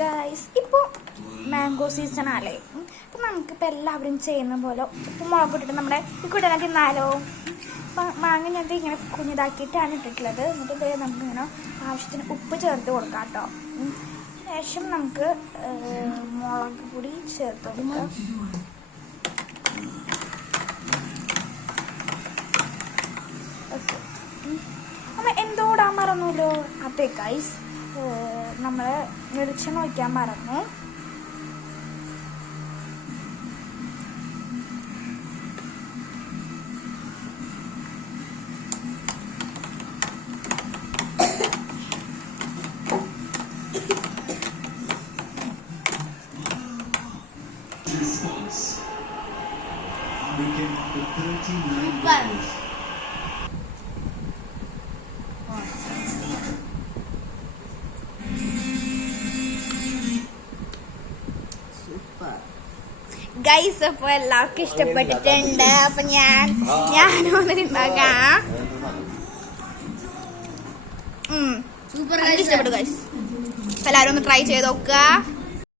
Guys, ഇപ്പോൾ mango season ആണല്ലേ. അപ്പം നമുക്കിപ്പോൾ എല്ലാവരും ചെയ്യുന്ന പോലെ ഉപ്പ് മുളക് ഇട്ടിട്ട് നമ്മുടെ ഈ കുട്ടനെ തിന്നാലോ. അപ്പം മാങ്ങ ഞാൻ ഇങ്ങനെ കുഞ്ഞിതാക്കിയിട്ടാണ് ഇട്ടിട്ടുള്ളത്. എന്നിട്ട് നമുക്കിങ്ങനെ ആവശ്യത്തിന് ഉപ്പ് ചേർത്ത് കൊടുക്കാം കേട്ടോ. ശേഷം നമുക്ക് മുളക് പൊടി ചേർത്ത് കൊടുക്കാം. ഓക്കെ, നമ്മൾ എന്തോടാൻ മറന്നല്ലോ. അതെ ഗൈസ്, നമ്മൾ വെളിച്ചെണ്ണ ഒഴിക്കാൻ മറന്നു. ഗൈസ്, അപ്പോൾ എല്ലാവർക്കും ഇഷ്ടപ്പെട്ടിട്ടുണ്ട്. അപ്പൊ ഞാനൊന്ന് ഉണ്ടാക്കാം. ഇഷ്ടപ്പെട്ടു ഗൈസ്, എല്ലാവരും ഒന്ന് ട്രൈ ചെയ്ത് നോക്കുക.